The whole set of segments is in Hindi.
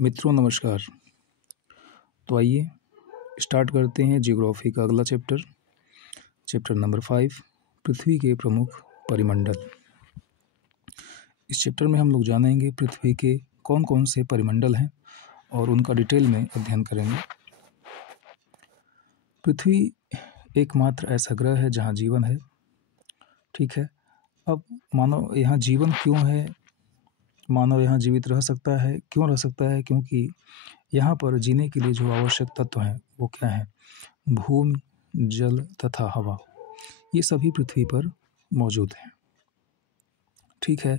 मित्रों नमस्कार। तो आइए स्टार्ट करते हैं जियोग्राफी का अगला चैप्टर नंबर 5, पृथ्वी के प्रमुख परिमंडल। इस चैप्टर में हम लोग जानेंगे पृथ्वी के कौन कौन से परिमंडल हैं और उनका डिटेल में अध्ययन करेंगे। पृथ्वी एकमात्र ऐसा ग्रह है जहाँ जीवन है। ठीक है, अब मानव यहाँ जीवन क्यों है, मानव यहाँ जीवित रह सकता है, क्यों रह सकता है? क्योंकि यहाँ पर जीने के लिए जो आवश्यक तत्व हैं वो क्या हैं? भूमि, जल तथा हवा, ये सभी पृथ्वी पर मौजूद हैं। ठीक है,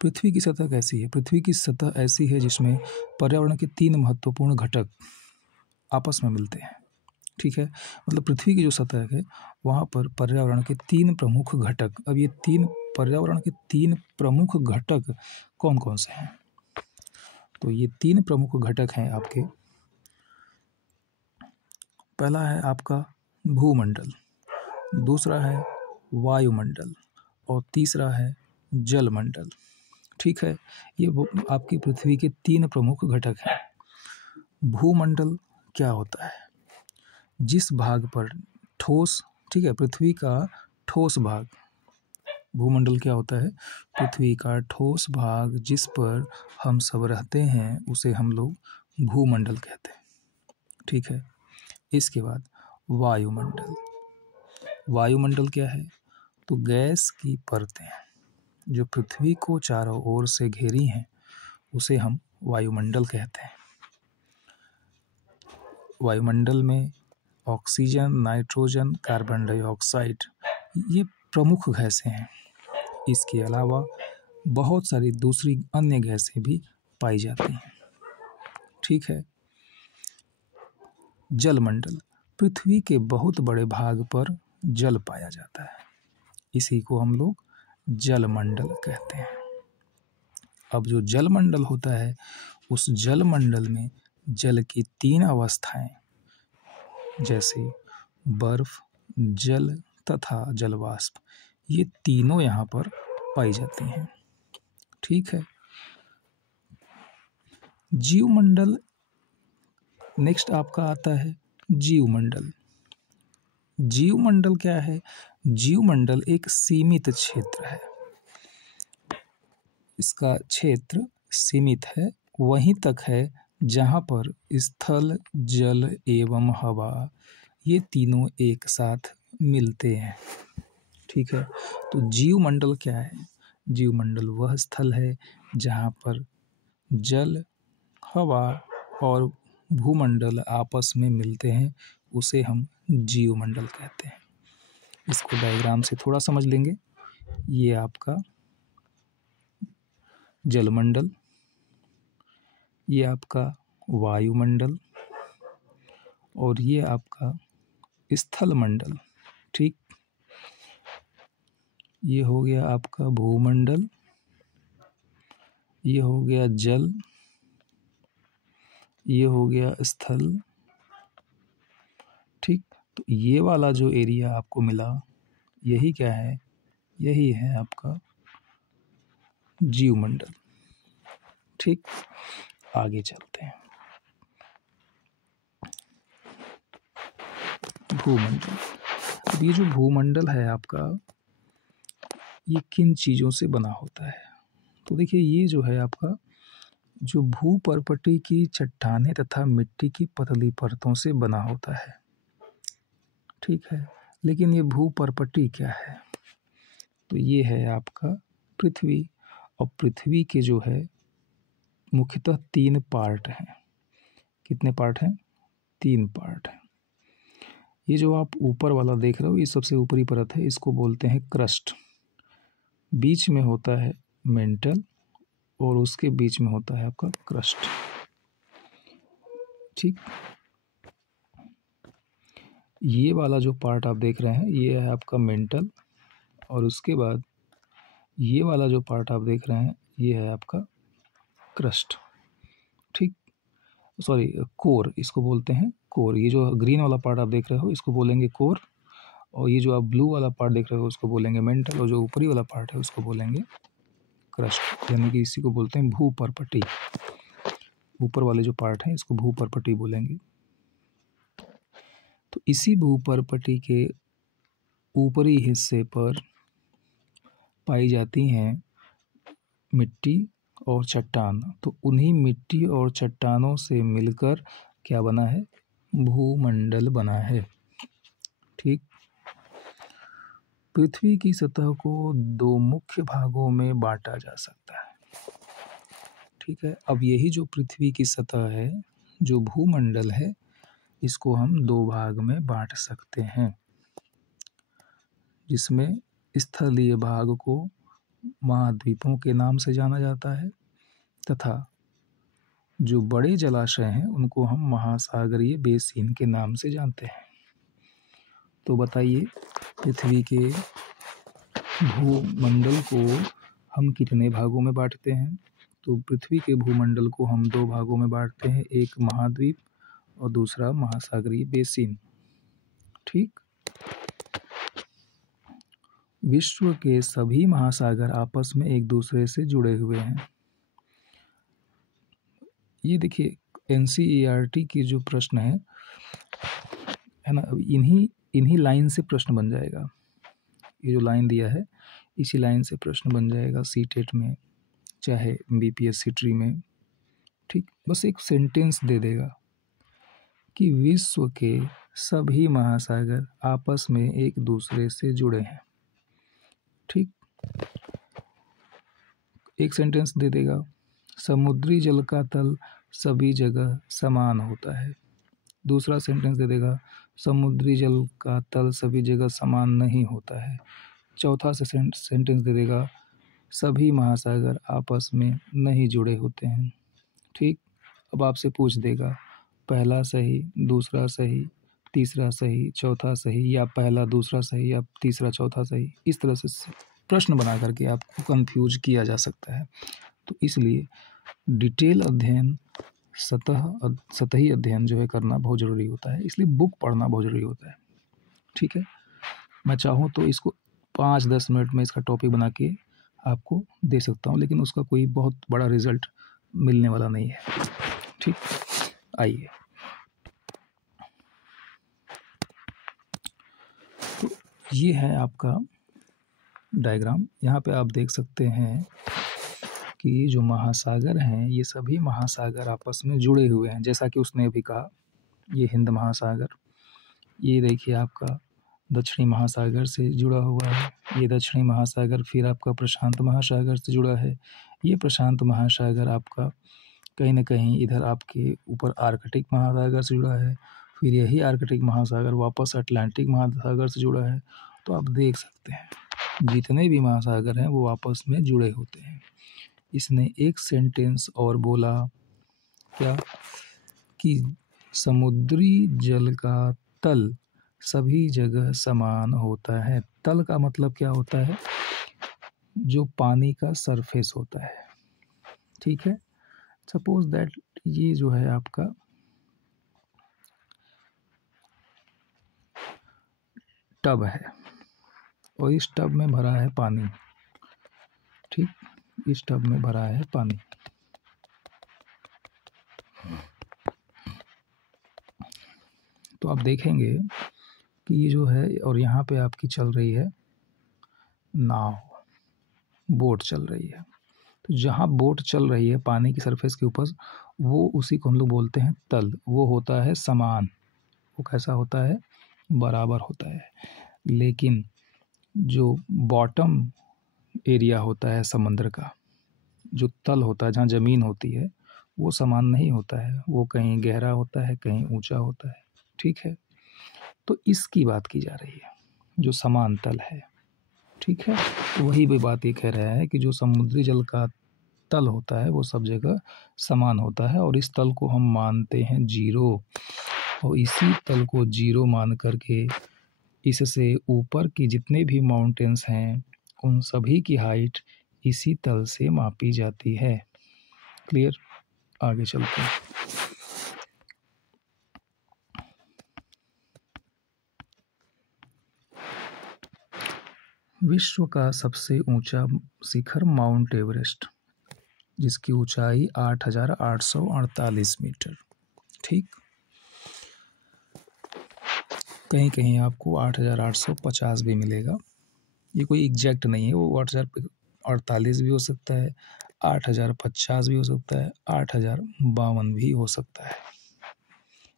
पृथ्वी की सतह कैसी है? पृथ्वी की सतह ऐसी है जिसमें पर्यावरण के 3 महत्वपूर्ण घटक आपस में मिलते हैं। ठीक है, मतलब पृथ्वी की जो सतह है वहाँ पर पर्यावरण के 3 प्रमुख घटक। अब ये पर्यावरण के 3 प्रमुख घटक कौन कौन से हैं? तो ये 3 प्रमुख घटक हैं आपके। पहला है आपका भूमंडल, दूसरा है वायुमंडल और तीसरा है जलमंडल। ठीक है, ये आपकी पृथ्वी के 3 प्रमुख घटक हैं। भूमंडल क्या होता है? जिस भाग पर ठोस, ठीक है, पृथ्वी का ठोस भाग। भूमंडल क्या होता है? पृथ्वी का ठोस भाग जिस पर हम सब रहते हैं उसे हम लोग भूमंडल कहते हैं। ठीक है, इसके बाद वायुमंडल। वायुमंडल क्या है? तो गैस की परतें जो पृथ्वी को चारों ओर से घेरी हैं उसे हम वायुमंडल कहते हैं। वायुमंडल में ऑक्सीजन, नाइट्रोजन, कार्बन डाइऑक्साइड ये प्रमुख गैसें हैं। इसके अलावा बहुत सारी दूसरी अन्य गैसें भी पाई जाती हैं। ठीक है, जलमंडल। पृथ्वी के बहुत बड़े भाग पर जल पाया जाता है, इसी को हम लोग जलमंडल कहते हैं। अब जो जलमंडल होता है उस जलमंडल में जल की 3 अवस्थाएं जैसे बर्फ, जल तथा जलवाष्प, ये तीनों यहाँ पर पाई जाती हैं। ठीक है, जीवमंडल नेक्स्ट आपका आता है जीवमंडल। जीवमंडल क्या है? जीवमंडल एक सीमित क्षेत्र है। इसका क्षेत्र सीमित है, वहीं तक है जहाँ पर स्थल, जल एवं हवा ये तीनों एक साथ मिलते हैं। ठीक है, तो जीवमंडल क्या है? जीवमंडल वह स्थल है जहाँ पर जल, हवा और भूमंडल आपस में मिलते हैं, उसे हम जीवमंडल कहते हैं। इसको डायग्राम से थोड़ा समझ लेंगे। ये आपका जलमंडल, ये आपका वायुमंडल और ये आपका स्थल मंडल। ठीक, ये हो गया आपका भूमंडल, ये हो गया जल, ये हो गया स्थल। ठीक, तो ये वाला जो एरिया आपको मिला यही क्या है? यही है आपका जीवमंडल। ठीक, आगे चलते हैं। भूमंडल। अब ये जो भूमंडल है आपका, ये किन चीज़ों से बना होता है? तो देखिए, ये जो है आपका जो भूपर्पटी की चट्टानें तथा मिट्टी की पतली परतों से बना होता है। ठीक है, लेकिन ये भूपर्पटी क्या है? तो ये है आपका पृथ्वी। और पृथ्वी के जो है मुख्यतः 3 पार्ट हैं। कितने पार्ट हैं? 3 पार्ट हैं। ये जो आप ऊपर वाला देख रहे हो, ये सबसे ऊपरी परत है, इसको बोलते हैं क्रस्ट। बीच में होता है मेंटल और उसके बीच में होता है आपका क्रस्ट। ठीक, ये वाला जो पार्ट आप देख रहे हैं ये है आपका मेंटल और उसके बाद ये वाला जो पार्ट आप देख रहे हैं ये है आपका क्रस्ट। ठीक, सॉरी कोर, इसको बोलते हैं कोर। ये जो ग्रीन वाला पार्ट आप देख रहे हो इसको बोलेंगे कोर, और ये जो आप ब्लू वाला पार्ट देख रहे हो उसको बोलेंगे मेंटल, और जो ऊपरी वाला पार्ट है उसको बोलेंगे क्रस्ट, यानी कि इसी को बोलते हैं भूपर्पटी। ऊपर वाले जो पार्ट हैं इसको भूपर्पटी बोलेंगे। तो इसी भूपर्पटी के ऊपरी हिस्से पर पाई जाती हैं मिट्टी और चट्टान। तो उन्हीं मिट्टी और चट्टानों से मिलकर क्या बना है? भूमंडल बना है। ठीक। पृथ्वी की सतह को दो मुख्य भागों में बांटा जा सकता है। ठीक है। अब यही जो पृथ्वी की सतह है, जो भूमंडल है, इसको हम दो भाग में बांट सकते हैं, जिसमें स्थलीय भाग को महाद्वीपों के नाम से जाना जाता है तथा जो बड़े जलाशय हैं उनको हम महासागरीय बेसिन के नाम से जानते हैं। तो बताइए, पृथ्वी के भूमंडल को हम कितने भागों में बांटते हैं? तो पृथ्वी के भूमंडल को हम दो भागों में बांटते हैं, एक महाद्वीप और दूसरा महासागरीय बेसिन। ठीक। विश्व के सभी महासागर आपस में एक दूसरे से जुड़े हुए हैं। ये देखिए, NCERT की जो प्रश्न है ना, इन्हीं लाइन से प्रश्न बन जाएगा। ये जो लाइन दिया है इसी लाइन से प्रश्न बन जाएगा CTET में, चाहे BPSC ट्री में। ठीक। बस एक सेंटेंस दे देगा कि विश्व के सभी महासागर आपस में एक दूसरे से जुड़े हैं। ठीक। एक सेंटेंस दे देगा, समुद्री जल का तल सभी जगह समान होता है। दूसरा सेंटेंस दे देगा, समुद्री जल का तल सभी जगह समान नहीं होता है। चौथा सेंटेंस दे देगा, सभी महासागर आपस में नहीं जुड़े होते हैं। ठीक। अब आपसे पूछ देगा, पहला सही, दूसरा सही, तीसरा सही, चौथा सही, या पहला दूसरा सही या तीसरा चौथा सही। इस तरह से प्रश्न बना करके आपको कंफ्यूज किया जा सकता है। तो इसलिए डिटेल अध्ययन, सतही अध्ययन जो है करना बहुत ज़रूरी होता है। इसलिए बुक पढ़ना बहुत ज़रूरी होता है। ठीक है। मैं चाहूँ तो इसको 5-10 मिनट में इसका टॉपिक बना के आपको दे सकता हूँ, लेकिन उसका कोई बहुत बड़ा रिजल्ट मिलने वाला नहीं है। ठीक। आइए, तो ये है आपका डायग्राम। यहाँ पे आप देख सकते हैं कि जो महासागर हैं, ये सभी महासागर आपस में जुड़े हुए हैं। जैसा कि उसने अभी कहा, ये हिंद महासागर, ये देखिए आपका दक्षिणी महासागर से जुड़ा हुआ है। ये दक्षिणी महासागर फिर आपका प्रशांत महासागर से जुड़ा है। ये प्रशांत महासागर आपका कहीं ना कहीं इधर आपके ऊपर आर्कटिक महासागर से जुड़ा है। फिर यही आर्कटिक महासागर वापस अटलांटिक महासागर से जुड़ा है। तो आप देख सकते हैं जितने भी महासागर हैं वो आपस में जुड़े होते हैं। इसने एक सेंटेंस और बोला, क्या? कि समुद्री जल का तल सभी जगह समान होता है। तल का मतलब क्या होता है? जो पानी का सरफेस होता है। ठीक है। सपोज दैट ये जो है आपका टब है और इस टब में भरा है पानी। ठीक। इस टब में भरा है पानी। तो आप देखेंगे कि ये जो है, और यहाँ पे आपकी चल रही है नाव, बोट चल रही है। तो जहाँ बोट चल रही है पानी की सरफेस के ऊपर, वो उसी को हम लोग बोलते हैं तल। वो होता है समान। वो कैसा होता है? बराबर होता है। लेकिन जो बॉटम एरिया होता है समंदर का, जो तल होता है, जहाँ ज़मीन होती है, वो समान नहीं होता है। वो कहीं गहरा होता है, कहीं ऊंचा होता है। ठीक है। तो इसकी बात की जा रही है, जो समान तल है। ठीक है। तो वही भी बात ये कह रहा है कि जो समुद्री जल का तल होता है वो सब जगह समान होता है, और इस तल को हम मानते हैं जीरो। और इसी तल को जीरो मान करके इससे ऊपर की जितने भी माउंटेन्स हैं उन सभी की हाइट इसी तल से मापी जाती है। क्लियर? आगे चलते हैं। विश्व का सबसे ऊंचा शिखर माउंट एवरेस्ट। जिसकी ऊंचाई 8,848 मीटर। ठीक, कहीं कहीं आपको 8,850 भी मिलेगा। ये कोई एग्जैक्ट नहीं है, वो 8,048 भी हो सकता है, 8,050 भी हो सकता है, 8,052 भी हो सकता है।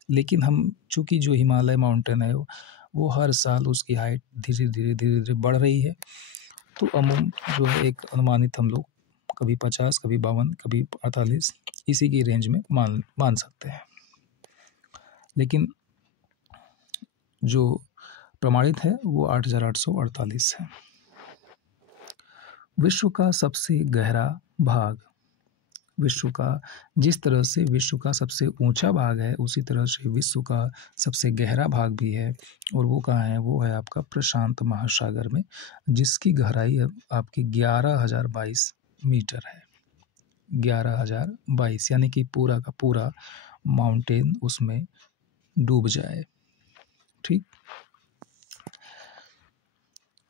लेकिन हम चूँकि जो हिमालय माउंटेन है वो हर साल उसकी हाइट धीरे धीरे धीरे धीरे बढ़ रही है, तो अमूमन जो है एक अनुमानित हम लोग कभी 50, कभी 52, कभी 48 इसी की रेंज में मान सकते हैं। लेकिन जो प्रमाणित है वो 8,848 है। विश्व का सबसे गहरा भाग, विश्व का जिस तरह से विश्व का सबसे ऊंचा भाग है उसी तरह से विश्व का सबसे गहरा भाग भी है, और वो कहाँ है? वो है आपका प्रशांत महासागर में, जिसकी गहराई अब आपकी 11,022 मीटर है। 11,022 यानी कि पूरा का पूरा माउंटेन उसमें डूब जाए। ठीक,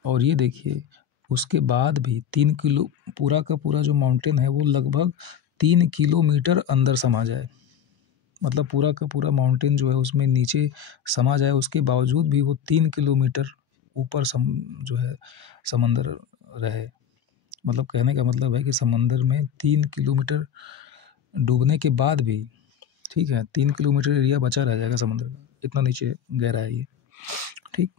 और ये देखिए उसके बाद भी 3 किलो, पूरा का पूरा जो माउंटेन है वो लगभग 3 किलोमीटर अंदर समा जाए, मतलब पूरा का पूरा माउंटेन जो है उसमें नीचे समा जाए, उसके बावजूद भी वो 3 किलोमीटर ऊपर जो है समंदर रहे। मतलब कहने का मतलब है कि समंदर में 3 किलोमीटर डूबने के बाद भी, ठीक है, 3 किलोमीटर एरिया बचा रह जाएगा समंदर का, इतना नीचे गहरा है ये। ठीक,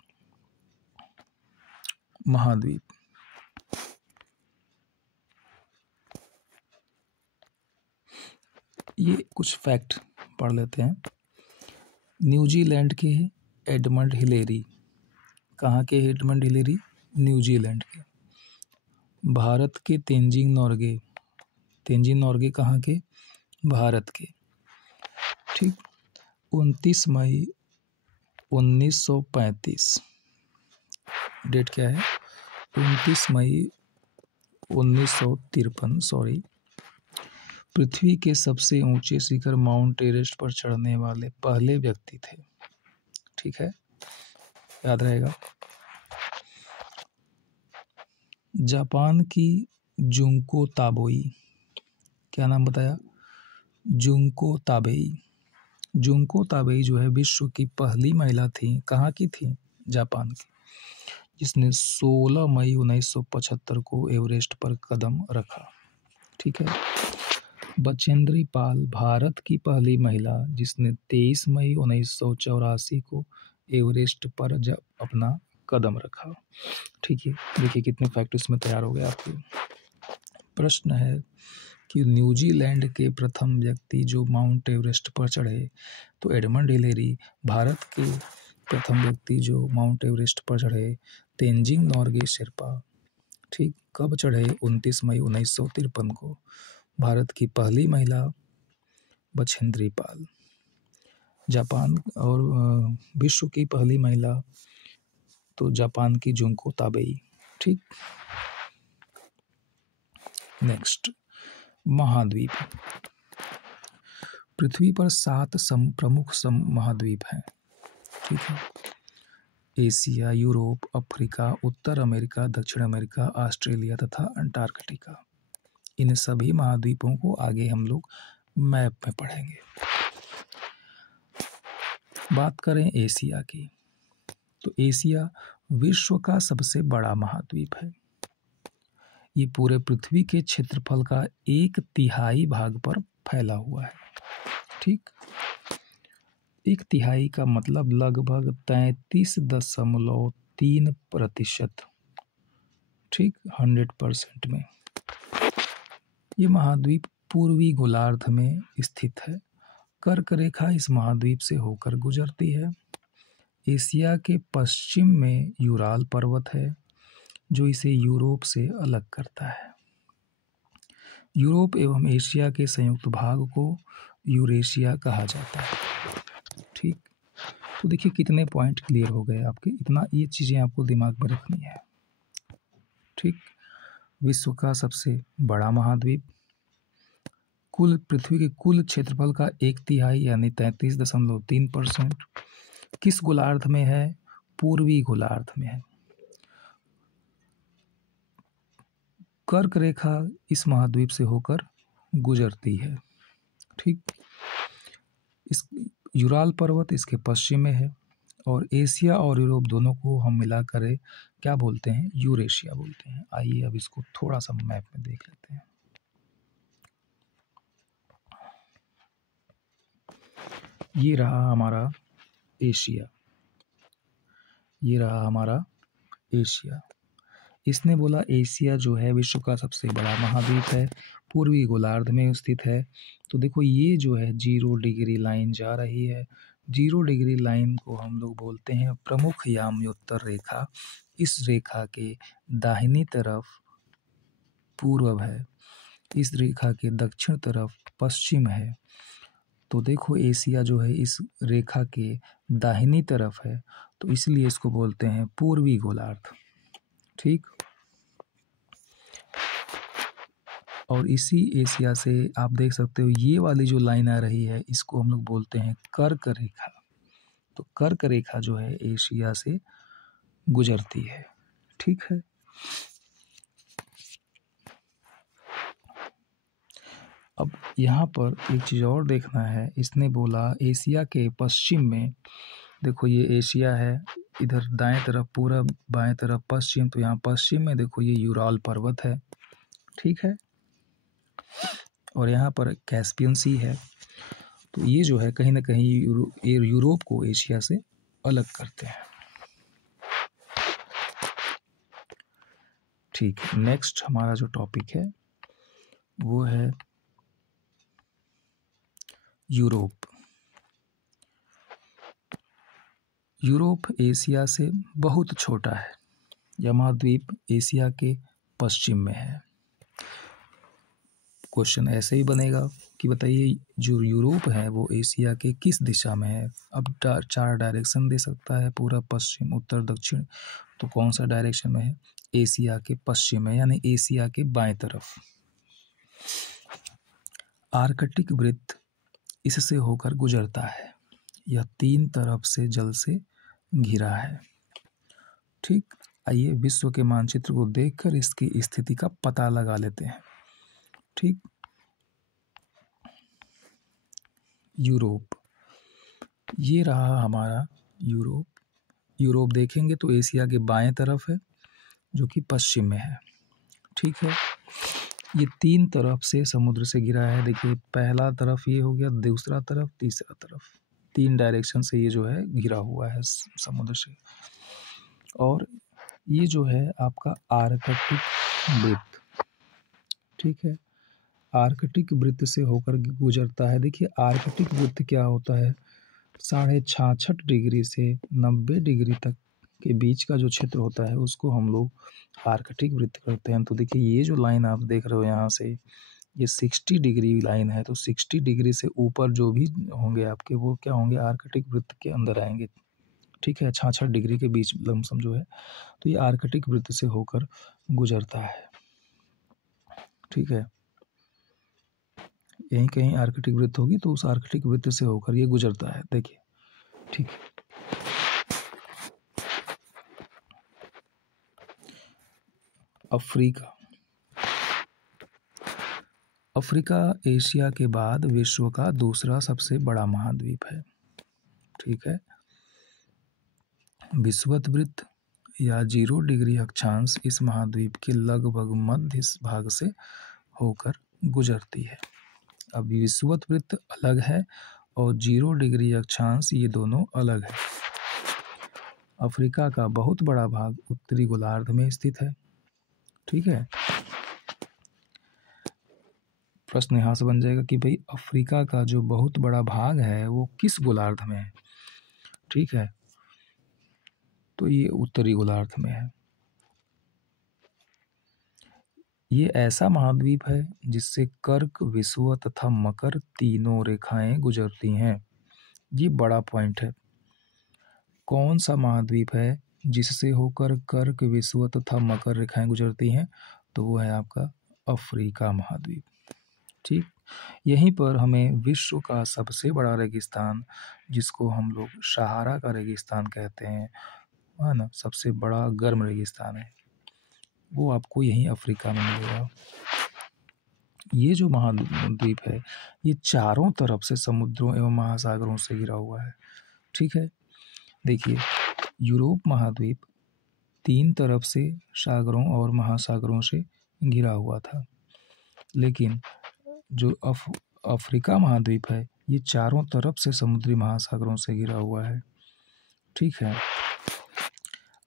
महाद्वीप, ये कुछ फैक्ट पढ़ लेते हैं। न्यूजीलैंड के एडमंड हिलेरी, कहाँ के एडमंड हिलेरी? न्यूजीलैंड के। भारत के तेंजिंग नोर्गे, तेंजिंग नोर्गे कहाँ के? भारत के। ठीक, 29 मई 1935, डेट क्या है? 29 मई 1953, सॉरी। पृथ्वी के सबसे ऊंचे शिखर माउंट एवरेस्ट पर चढ़ने वाले पहले व्यक्ति थे। ठीक है, याद रहेगा। जापान की जुंको ताबेई, क्या नाम बताया? Junko Tabei. जुंको ताबेई जो है विश्व की पहली महिला थी, कहाँ की थी? जापान की, जिसने 16 मई 1975 को एवरेस्ट पर कदम रखा। ठीक है। बचेंद्री पाल, भारत की पहली महिला जिसने 23 मई 1984 को एवरेस्ट पर जब अपना कदम रखा। ठीक है, देखिए कितने फैक्ट इसमें तैयार हो गए आपके। प्रश्न है कि न्यूजीलैंड के प्रथम व्यक्ति जो माउंट एवरेस्ट पर चढ़े, तो एडमंड हिलेरी। भारत के प्रथम व्यक्ति जो माउंट एवरेस्ट पर चढ़े, तेंजिंग नोर्गे शेरपा। ठीक, कब चढ़े? 29 मई 1953 को। भारत की पहली महिला बछेंद्री पाल। जापान और विश्व की पहली महिला तो जापान की जुंको ताबेई। ठीक, नेक्स्ट, महाद्वीप। पृथ्वी पर 7 प्रमुख महाद्वीप हैं। ठीक है, एशिया, यूरोप, अफ्रीका, उत्तर अमेरिका, दक्षिण अमेरिका, ऑस्ट्रेलिया तथा अंटार्कटिका। इन सभी महाद्वीपों को आगे हम लोग मैप में पढ़ेंगे। बात करें एशिया की, तो एशिया विश्व का सबसे बड़ा महाद्वीप है। ये पूरे पृथ्वी के क्षेत्रफल का 1/3 भाग पर फैला हुआ है। ठीक, 1/3 का मतलब लगभग 33.3%। ठीक, 100% में। ये महाद्वीप पूर्वी गोलार्ध में स्थित है। कर्क रेखा इस महाद्वीप से होकर गुजरती है। एशिया के पश्चिम में यूराल पर्वत है जो इसे यूरोप से अलग करता है। यूरोप एवं एशिया के संयुक्त भाग को यूरेशिया कहा जाता है। ठीक, तो देखिए कितने पॉइंट क्लियर हो गए आपके, इतना ये चीज़ें आपको दिमाग में रखनी है। ठीक, विश्व का सबसे बड़ा महाद्वीप, कुल पृथ्वी के कुल क्षेत्रफल का 1/3 यानी 33.3%। किस गोलार्ध में है? पूर्वी गोलार्ध में है। कर्क रेखा इस महाद्वीप से होकर गुजरती है। ठीक, इस यूराल पर्वत इसके पश्चिम में है और एशिया और यूरोप दोनों को हम मिलाकर क्या बोलते हैं, यूरेशिया बोलते हैं। आइए अब इसको थोड़ा सा मैप में देख लेते हैं। ये रहा हमारा एशिया, ये रहा हमारा एशिया। इसने बोला एशिया जो है विश्व का सबसे बड़ा महाद्वीप है, पूर्वी गोलार्ध में स्थित है। तो देखो ये जो है 0 डिग्री लाइन जा रही है, 0 डिग्री लाइन को हम लोग बोलते हैं प्रमुख याम्योत्तर रेखा। इस रेखा के दाहिनी तरफ पूर्व है, इस रेखा के दक्षिण तरफ पश्चिम है। तो देखो एशिया जो है इस रेखा के दाहिनी तरफ है, तो इसलिए इसको बोलते हैं पूर्वी गोलार्ध। ठीक, और इसी एशिया से आप देख सकते हो ये वाली जो लाइन आ रही है इसको हम लोग बोलते हैं कर्क रेखा। तो कर्क रेखा जो है एशिया से गुजरती है। ठीक है, अब यहाँ पर एक चीज़ और देखना है। इसने बोला एशिया के पश्चिम में, देखो ये एशिया है, इधर दाएं तरफ पूरब, बाएं तरफ पश्चिम, तो यहाँ पश्चिम में देखो ये यूराल पर्वत है। ठीक है, और यहाँ पर कैस्पियन सी है। तो ये जो है कहीं ना कहीं यूरोप को एशिया से अलग करते हैं। ठीक है, नेक्स्ट हमारा जो टॉपिक है वो है यूरोप। यूरोप एशिया से बहुत छोटा है। यह महाद्वीप एशिया के पश्चिम में है। क्वेश्चन ऐसे ही बनेगा कि बताइए जो यूरोप है वो एशिया के किस दिशा में है। अब 4 डायरेक्शन दे सकता है, पूरब, पश्चिम, उत्तर, दक्षिण। तो कौन सा डायरेक्शन में है? एशिया के पश्चिम में, यानी एशिया के बाएं तरफ। आर्कटिक वृत्त इससे होकर गुजरता है। यह 3 तरफ से जल से घिरा है। ठीक, आइए विश्व के मानचित्र को देखकर इसकी स्थिति का पता लगा लेते हैं। ठीक, यूरोप, ये रहा हमारा यूरोप। यूरोप देखेंगे तो एशिया के बाएं तरफ है जो कि पश्चिम में है। ठीक है, ये 3 तरफ से समुद्र से घिरा है। देखिए पहला तरफ ये हो गया, दूसरा तरफ, तीसरा तरफ, 3 डायरेक्शन से ये जो है घिरा हुआ है समुद्र से। और ये जो है आपका आर्कटिक वृत्त। ठीक है, आर्कटिक वृत्त से होकर गुजरता है। देखिए आर्कटिक वृत्त क्या होता है, 66.5 डिग्री से 90 डिग्री तक के बीच का जो क्षेत्र होता है उसको हम लोग आर्कटिक वृत्त कहते हैं। तो देखिए ये जो लाइन आप देख रहे हो यहाँ से, ये 60 डिग्री लाइन है। तो 60 डिग्री से ऊपर जो भी होंगे आपके वो क्या होंगे, आर्कटिक वृत्त के अंदर आएंगे। ठीक है, 66 डिग्री के बीच लमसम जो है, तो ये आर्कटिक वृत्त से होकर गुजरता है। ठीक है, यहीं कहीं आर्कटिक वृत्त होगी तो उस आर्कटिक वृत्त से होकर ये गुजरता है। देखिए, ठीक है, अफ्रीका। अफ्रीका एशिया के बाद विश्व का दूसरा सबसे बड़ा महाद्वीप है। ठीक है, विषुवत वृत्त या 0 डिग्री अक्षांश इस महाद्वीप के लगभग मध्य भाग से होकर गुजरती है। अब विषुवत वृत्त अलग है और 0 डिग्री अक्षांश ये दोनों अलग है। अफ्रीका का बहुत बड़ा भाग उत्तरी गोलार्ध में स्थित है। ठीक है, प्रश्न यहाँ से बन जाएगा कि भाई अफ्रीका का जो बहुत बड़ा भाग है वो किस गोलार्ध में है। ठीक है, तो ये उत्तरी गोलार्ध में है। ये ऐसा महाद्वीप है जिससे कर्क, विषुवत तथा मकर तीनों रेखाएं गुजरती हैं। ये बड़ा पॉइंट है। कौन सा महाद्वीप है जिससे होकर कर्क, विषुवत तथा मकर रेखाएं गुजरती हैं? तो वो है आपका अफ्रीका महाद्वीप। ठीक, यहीं पर हमें विश्व का सबसे बड़ा रेगिस्तान, जिसको हम लोग सहारा का रेगिस्तान कहते हैं, है ना, सबसे बड़ा गर्म रेगिस्तान है, वो आपको यहीं अफ्रीका में मिलेगा। ये जो महाद्वीप है ये चारों तरफ से समुद्रों एवं महासागरों से घिरा हुआ है। ठीक है, देखिए यूरोप महाद्वीप 3 तरफ से सागरों और महासागरों से घिरा हुआ था, लेकिन जो अफ्रीका महाद्वीप है ये चारों तरफ से समुद्री महासागरों से घिरा हुआ है। ठीक है,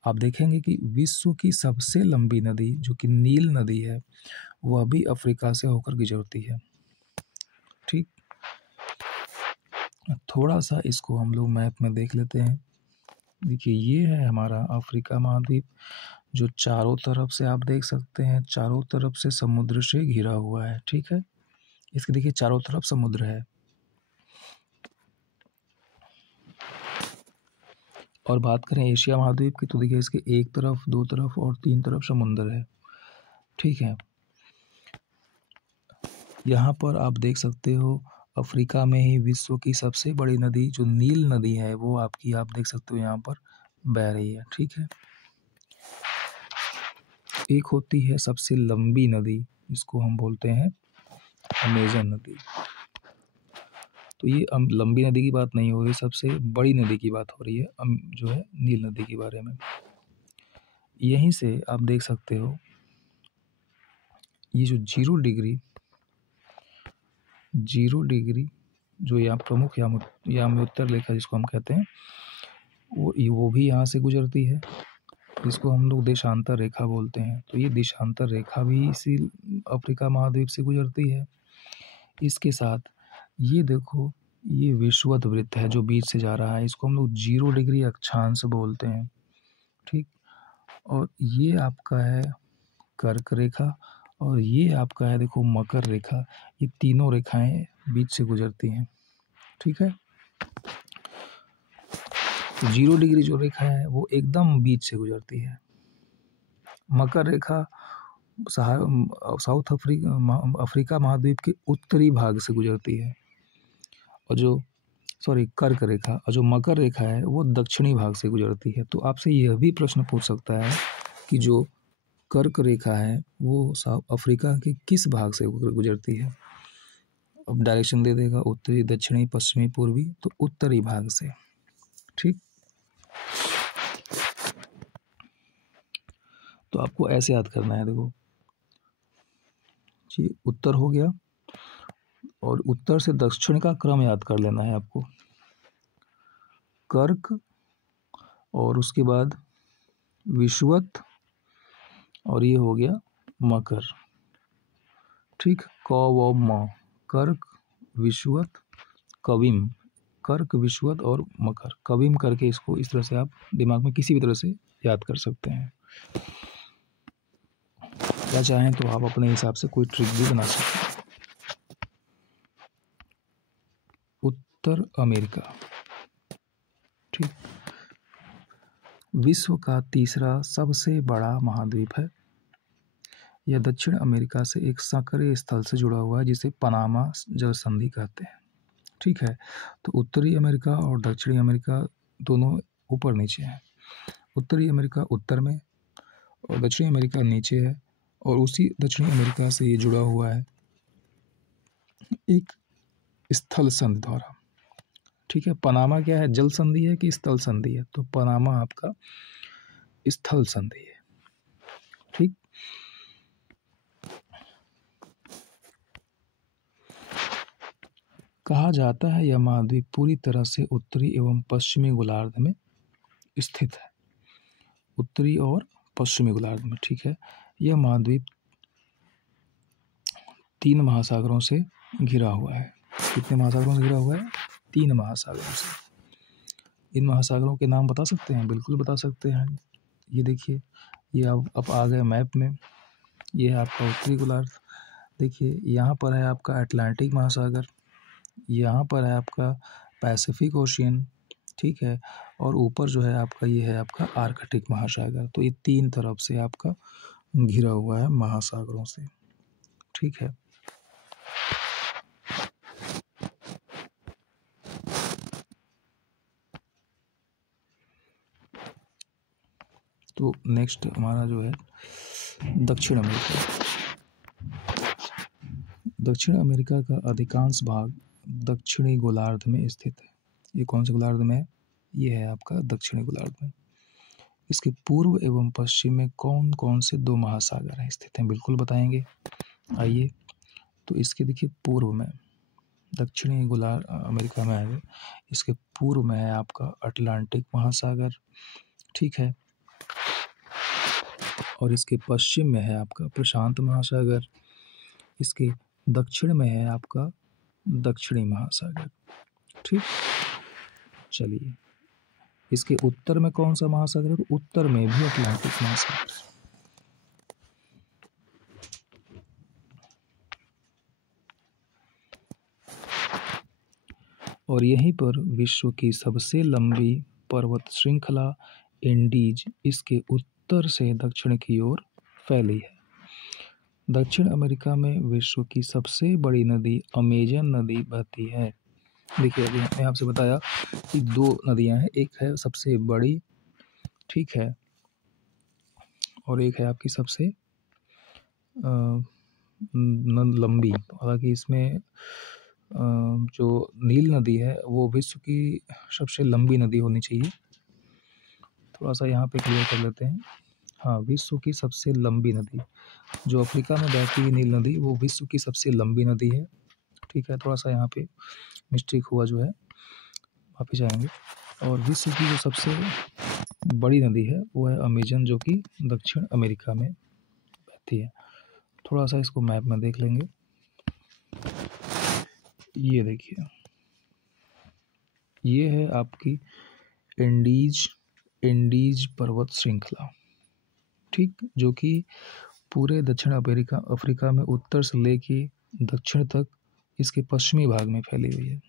आप देखेंगे कि विश्व की सबसे लंबी नदी जो कि नील नदी है वह भी अफ्रीका से होकर गुजरती है। ठीक, थोड़ा सा इसको हम लोग मैप में देख लेते हैं। देखिए ये है हमारा अफ्रीका महाद्वीप जो चारों तरफ से आप देख सकते हैं, चारों तरफ से समुद्र से घिरा हुआ है। ठीक है, इसके देखिए चारों तरफ समुद्र है। और बात करें एशिया महाद्वीप की तो देखिए इसके एक तरफ, दो तरफ और तीन तरफ समुद्र है। ठीक है, यहाँ पर आप देख सकते हो अफ्रीका में ही विश्व की सबसे बड़ी नदी जो नील नदी है वो आपकी आप देख सकते हो यहाँ पर बह रही है। ठीक है, एक होती है सबसे लंबी नदी इसको हम बोलते हैं अमेजन नदी। तो ये लंबी नदी की बात नहीं हो रही, सबसे बड़ी नदी की बात हो रही है जो है नील नदी के बारे में। यहीं से आप देख सकते हो ये जो 0 डिग्री जो यहाँ प्रमुख याम उत्तर रेखा जिसको हम कहते हैं वो भी यहाँ से गुजरती है, जिसको हम लोग देशांतर रेखा बोलते हैं। तो ये देशांतर रेखा भी इसी अफ्रीका महाद्वीप से गुजरती है। इसके साथ ये देखो ये विषुवत वृत्त है जो बीच से जा रहा है, इसको हम लोग 0 डिग्री अक्षांश बोलते हैं। ठीक, और ये आपका है कर्क रेखा और ये आपका है देखो मकर रेखा। ये तीनों रेखाएं बीच से गुजरती हैं। ठीक है, तो 0 डिग्री जो रेखा है वो एकदम बीच से गुजरती है। मकर रेखा साउथ अफ्रीका महाद्वीप के उत्तरी भाग से गुजरती है और जो कर्क रेखा और जो मकर रेखा है वो दक्षिणी भाग से गुजरती है। तो आपसे यह भी प्रश्न पूछ सकता है कि जो कर्क रेखा है वो अफ्रीका के किस भाग से गुजरती है। अब डायरेक्शन दे देगा उत्तरी, दक्षिणी, पश्चिमी, पूर्वी, तो उत्तरी भाग से। ठीक, तो आपको ऐसे याद करना है, देखो जी उत्तर हो गया और उत्तर से दक्षिण का क्रम याद कर लेना है आपको। कर्क और उसके बाद विषुवत और ये हो गया मकर। ठीक, क व म, कर्क, विषुवत, कविम, कर्क, विषुवत और मकर, कविम करके इसको इस तरह से आप दिमाग में किसी भी तरह से याद कर सकते हैं। या चाहें तो आप अपने हिसाब से कोई ट्रिक भी बना सकते हैं। उत्तर अमेरिका, ठीक, विश्व का तीसरा सबसे बड़ा महाद्वीप है। यह दक्षिण अमेरिका से एक सक्रिय स्थल से जुड़ा हुआ है जिसे पनामा जल संधि कहते हैं। ठीक है, तो उत्तरी अमेरिका और दक्षिणी अमेरिका दोनों ऊपर नीचे हैं। उत्तरी अमेरिका उत्तर में और दक्षिणी अमेरिका नीचे है और उसी दक्षिणी अमेरिका से ये जुड़ा हुआ है एक स्थल संधि द्वारा। ठीक है, पनामा क्या है, जल संधि है कि स्थल संधि है? तो पनामा आपका स्थल संधि है। ठीक, कहा जाता है यह महाद्वीप पूरी तरह से उत्तरी एवं पश्चिमी गोलार्ध में स्थित है। उत्तरी और पश्चिमी गोलार्ध में। ठीक है, यह महाद्वीप 3 महासागरों से घिरा हुआ है। कितने महासागरों से घिरा हुआ है? 3 महासागरों से। इन महासागरों के नाम बता सकते हैं? बिल्कुल बता सकते हैं। ये देखिए, ये अब आ गए मैप में। ये है आपका उत्तरी गोलार्ध। देखिए यहाँ पर है आपका अटलांटिक महासागर, यहाँ पर है आपका पैसिफिक ओशियन। ठीक है, और ऊपर जो है आपका ये है आपका आर्कटिक महासागर। तो ये 3 तरफ से आपका घिरा हुआ है महासागरों से। ठीक है, तो नेक्स्ट हमारा जो है दक्षिण अमेरिका। दक्षिण अमेरिका का अधिकांश भाग दक्षिणी गोलार्ध में स्थित है। ये कौन से गोलार्ध में है? ये है आपका दक्षिणी गोलार्ध में। इसके पूर्व एवं पश्चिम में कौन कौन से दो महासागर हैं स्थित हैं? बिल्कुल बताएंगे। आइए, तो इसके देखिए पूर्व में दक्षिणी गोलार्ध अमेरिका में है, इसके पूर्व में है आपका अटलांटिक महासागर, ठीक है, और इसके पश्चिम में है आपका प्रशांत महासागर, इसके दक्षिण में है आपका दक्षिणी महासागर, ठीक। चलिए, इसके उत्तर में कौन सा महासागर है? उत्तर में भी अटलांटिक महासागर। और यहीं पर विश्व की सबसे लंबी पर्वत श्रृंखला एंडीज इसके उत्तर से दक्षिण की ओर फैली है। दक्षिण अमेरिका में विश्व की सबसे बड़ी नदी अमेजन नदी बहती है। देखिए, अभी मैंने आपसे बताया कि दो नदियां हैं, एक है सबसे बड़ी, ठीक है, और एक है आपकी सबसे लंबी। हालांकि इसमें जो नील नदी है वो विश्व की सबसे लंबी नदी होनी चाहिए। थोड़ा सा यहाँ पे क्लियर कर लेते हैं। हाँ, विश्व की सबसे लंबी नदी जो अफ्रीका में बहती है नील नदी, वो विश्व की सबसे लंबी नदी है, ठीक है। थोड़ा सा यहाँ पे मिस्टेक हुआ जो है, वापिस आएंगे। और विश्व की जो सबसे बड़ी नदी है वो है अमेजन, जो कि दक्षिण अमेरिका में बहती है। थोड़ा सा इसको मैप में देख लेंगे। ये देखिए, ये है आपकी एंडीज पर्वत श्रृंखला, ठीक, जो कि पूरे दक्षिण अफ्रीका में उत्तर से लेके दक्षिण तक इसके पश्चिमी भाग में फैली हुई है।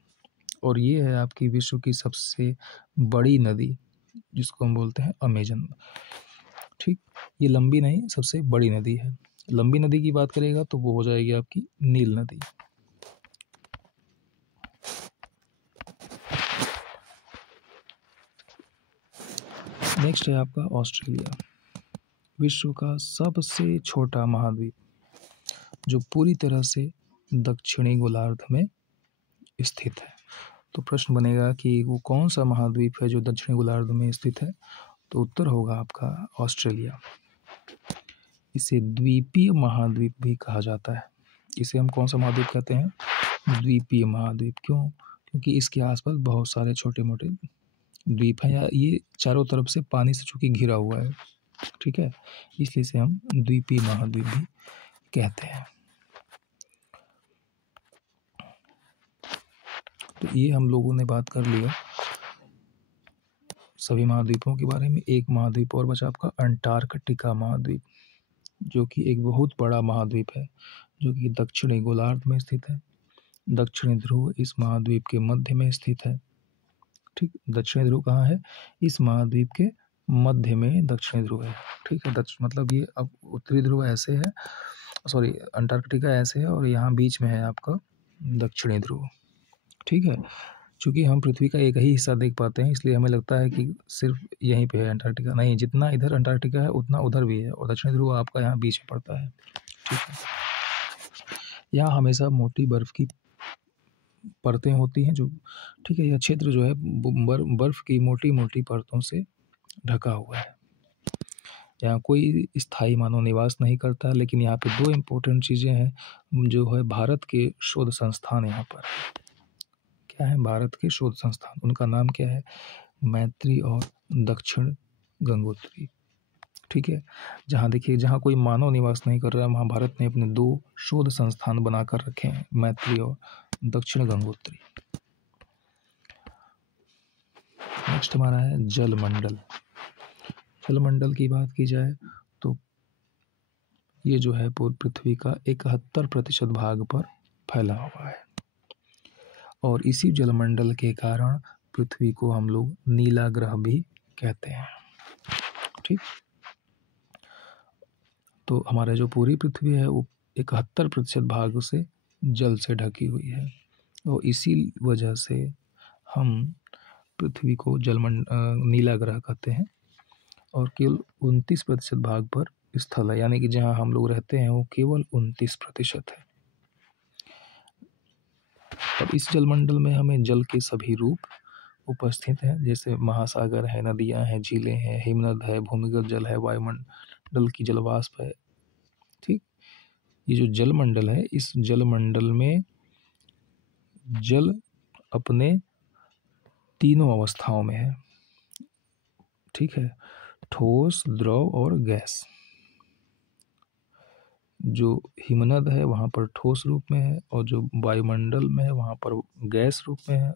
और ये है आपकी विश्व की सबसे बड़ी नदी, जिसको हम बोलते हैं अमेजन, ठीक। ये लंबी नहीं, सबसे बड़ी नदी है। लंबी नदी की बात करेगा तो वो हो जाएगी आपकी नील नदी। नेक्स्ट है आपका ऑस्ट्रेलिया, विश्व का सबसे छोटा महाद्वीप, जो पूरी तरह से दक्षिणी गोलार्ध में स्थित है। तो प्रश्न बनेगा कि वो कौन सा महाद्वीप है जो दक्षिणी गोलार्ध में स्थित है? तो उत्तर होगा आपका ऑस्ट्रेलिया। इसे द्वीपीय महाद्वीप भी कहा जाता है। इसे हम कौन सा महाद्वीप कहते हैं? द्वीपीय महाद्वीप। क्यों? क्योंकि इसके आसपास बहुत सारे छोटे मोटे द्वीप हैं, या ये चारों तरफ से पानी से चूंकि घिरा हुआ है, ठीक है, इसलिए इसे हम द्वीपीय महाद्वीप भी कहते हैं। तो ये हम लोगों ने बात कर लिया सभी महाद्वीपों के बारे में। एक महाद्वीप और बचा आपका अंटार्कटिका महाद्वीप, जो कि एक बहुत बड़ा महाद्वीप है, जो कि दक्षिणी गोलार्ध में स्थित है। दक्षिणी ध्रुव इस महाद्वीप के मध्य में स्थित है, ठीक। दक्षिणी ध्रुव कहाँ है? इस महाद्वीप के मध्य में दक्षिणी ध्रुव है, ठीक है। मतलब ये अब उत्तरी ध्रुव ऐसे है, सॉरी, अंटार्कटिका ऐसे है, और यहाँ बीच में है आपका दक्षिणी ध्रुव, ठीक है। चूँकि हम पृथ्वी का एक ही हिस्सा देख पाते हैं, इसलिए हमें लगता है कि सिर्फ यहीं पे है अंटार्कटिका। नहीं, जितना इधर अंटार्कटिका है उतना उधर भी है, और दक्षिणी ध्रुव आपका यहाँ बीच में पड़ता है, ठीक है। यहाँ हमेशा मोटी बर्फ़ की परतें होती हैं, जो, ठीक है, यह क्षेत्र जो है बर्फ़ की मोटी मोटी परतों से ढका हुआ है। यहाँ कोई स्थायी मानव निवास नहीं करता, लेकिन यहाँ पे दो इम्पोर्टेंट चीज़ें हैं जो है भारत के शोध संस्थान यहाँ पर। क्या है? भारत के शोध संस्थान, उनका नाम क्या है? मैत्री और दक्षिण गंगोत्री, ठीक है। जहाँ देखिए, जहाँ कोई मानव निवास नहीं कर रहा है, वहाँ भारत ने अपने दो शोध संस्थान बनाकर रखे हैं, मैत्री और दक्षिण गंगोत्री। नेक्स्ट हमारा है जलमंडल। जलमंडल की बात की जाए तो ये जो है पृथ्वी का 71% भाग पर फैला हुआ है, और इसी जलमंडल के कारण पृथ्वी को हम लोग नीला ग्रह भी कहते हैं, ठीक। तो हमारा जो पूरी पृथ्वी है वो 71% भाग से जल से ढकी हुई है, और इसी वजह से हम पृथ्वी को नीला ग्रह कहते हैं। और केवल 29% भाग पर स्थल है, यानी कि जहाँ हम लोग रहते हैं वो केवल 29% है। अब इस जलमंडल में हमें जल के सभी रूप उपस्थित हैं, जैसे महासागर है, नदियां हैं, झीलें हैं, हिमनद है, भूमिगत जल है, वायुमंडल की जलवाष्प है। ठीक, ये जो जलमंडल है, इस जलमंडल में जल अपने तीनों अवस्थाओं में है। ठीक है, ठोस, द्रव और गैस। जो हिमनद है वहाँ पर ठोस रूप में है, और जो वायुमंडल में है वहाँ पर गैस रूप में है,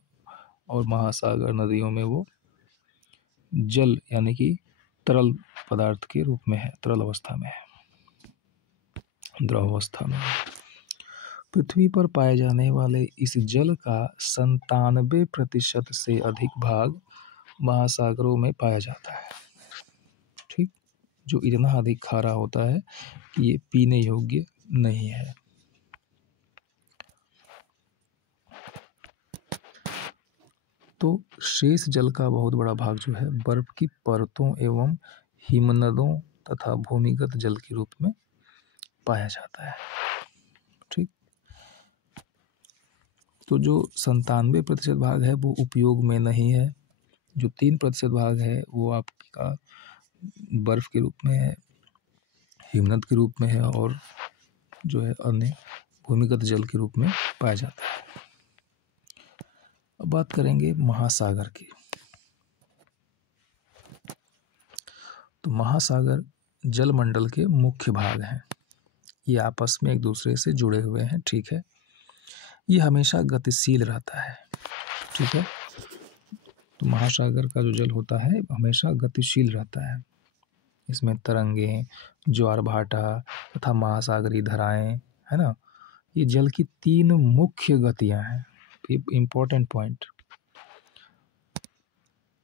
और महासागर नदियों में वो जल यानी कि तरल पदार्थ के रूप में है, तरल अवस्था में है, द्रव अवस्था में है। पृथ्वी पर पाए जाने वाले इस जल का 97% से अधिक भाग महासागरों में पाया जाता है। ठीक, जो इतना अधिक खारा होता है कि ये पीने योग्य नहीं है। तो शेष जल का बहुत बड़ा भाग जो है बर्फ की परतों एवं हिमनदों तथा भूमिगत जल के रूप में पाया जाता है। ठीक, तो जो 97% भाग है वो उपयोग में नहीं है। जो 3% भाग है वो आपका बर्फ के रूप में है, हिमनद के रूप में है, और जो है अन्य भूमिगत जल के रूप में पाया जाता है। अब बात करेंगे महासागर की। तो महासागर जलमंडल के मुख्य भाग हैं। ये आपस में एक दूसरे से जुड़े हुए हैं। ठीक है, ये हमेशा गतिशील रहता है। ठीक है, तो महासागर का जो जल होता है हमेशा गतिशील रहता है। इसमें तरंगे, ज्वार भाटा तथा महासागरीय धाराएं, है ना, ये जल की 3 मुख्य गतियां हैं। इंपॉर्टेंट पॉइंट,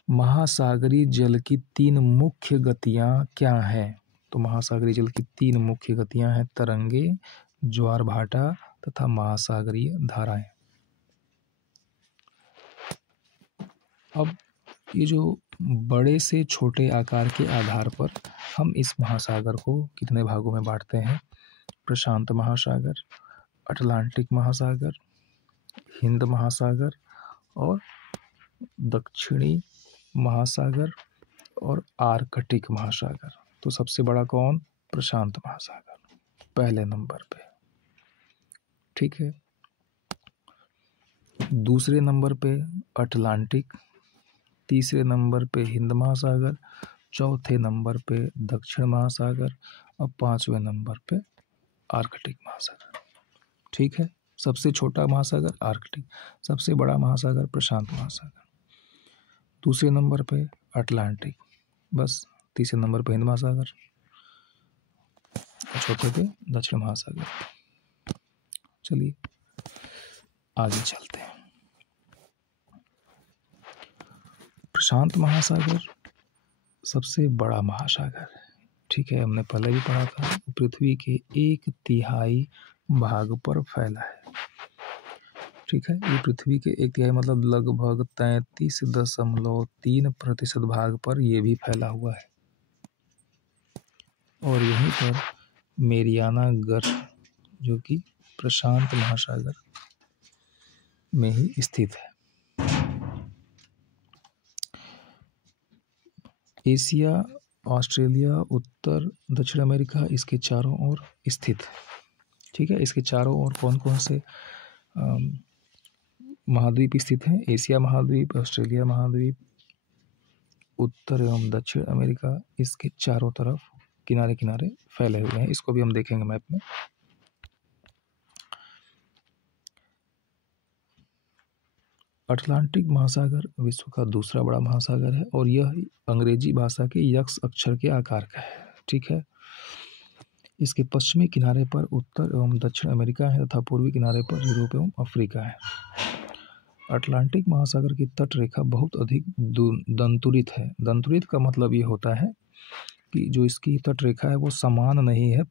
महासागरीय जल की 3 मुख्य गतियां क्या हैं? तो महासागरीय जल की 3 मुख्य गतियां हैं तरंगे, ज्वार भाटा तथा महासागरीय धाराएं। अब ये जो बड़े से छोटे आकार के आधार पर हम इस महासागर को कितने भागों में बांटते हैं? प्रशांत महासागर, अटलांटिक महासागर, हिंद महासागर और दक्षिणी महासागर और आर्कटिक महासागर। तो सबसे बड़ा कौन? प्रशांत महासागर पहले नंबर पे। ठीक है, दूसरे नंबर पे अटलांटिक, तीसरे नंबर पे हिंद महासागर, चौथे नंबर पे दक्षिण महासागर और 5वें नंबर पे आर्कटिक महासागर। ठीक है, सबसे छोटा महासागर आर्कटिक, सबसे बड़ा महासागर प्रशांत महासागर, दूसरे नंबर पे अटलांटिक, बस तीसरे नंबर पे हिंद महासागर, चौथे पे दक्षिण महासागर। चलिए आगे चलते हैं। प्रशांत महासागर सबसे बड़ा महासागर है। ठीक है, हमने पहले भी पढ़ा था, पृथ्वी के 1/3 भाग पर फैला है। ठीक है, ये पृथ्वी के 1/3 मतलब लगभग 33.3% भाग पर ये भी फैला हुआ है। और यहीं पर मेरियाना गर्त जो कि प्रशांत महासागर में ही स्थित है। एशिया, ऑस्ट्रेलिया, उत्तर दक्षिण अमेरिका इसके चारों ओर स्थित है। ठीक है, इसके चारों ओर कौन कौन से महाद्वीप स्थित हैं? एशिया महाद्वीप, ऑस्ट्रेलिया महाद्वीप, उत्तर एवं दक्षिण अमेरिका, इसके चारों तरफ किनारे किनारे फैले हुए हैं। इसको भी हम देखेंगे मैप में। अटलांटिक महासागर विश्व का दूसरा बड़ा महासागर है और यह अंग्रेजी भाषा के यक्स अक्षर के आकार का है। ठीक है, इसके पश्चिमी किनारे पर उत्तर एवं दक्षिण अमेरिका है तथा पूर्वी किनारे पर यूरोप एवं अफ्रीका है। अटलांटिक महासागर की तट रेखा बहुत अधिक दंतुरित है। दंतुरित का मतलब ये होता है कि जो इसकी तट रेखा है वो समान नहीं है,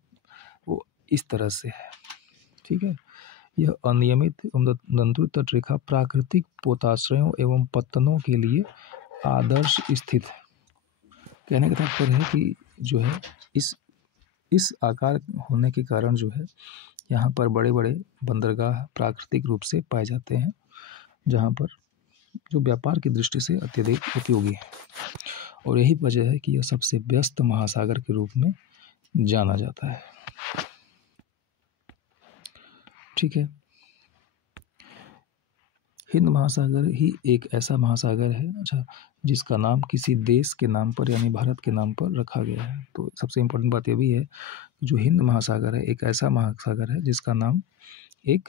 वो इस तरह से है। ठीक है, यह अनियमित एवं दंतुरित तट रेखा प्राकृतिक पोताश्रयों एवं पत्तनों के लिए आदर्श स्थित है। कहने का तात्पर्य है कि जो है इस आकार होने के कारण जो है यहाँ पर बड़े बड़े बंदरगाह प्राकृतिक रूप से पाए जाते हैं, जहाँ पर जो व्यापार की दृष्टि से अत्यधिक उपयोगी है, और यही वजह है कि यह सबसे व्यस्त महासागर के रूप में जाना जाता है। ठीक है, हिंद महासागर ही एक ऐसा महासागर है अच्छा जिसका नाम किसी देश के नाम पर यानी भारत के नाम पर रखा गया है। तो सबसे इम्पोर्टेंट बात यह भी है, जो हिंद महासागर है एक ऐसा महासागर है जिसका नाम एक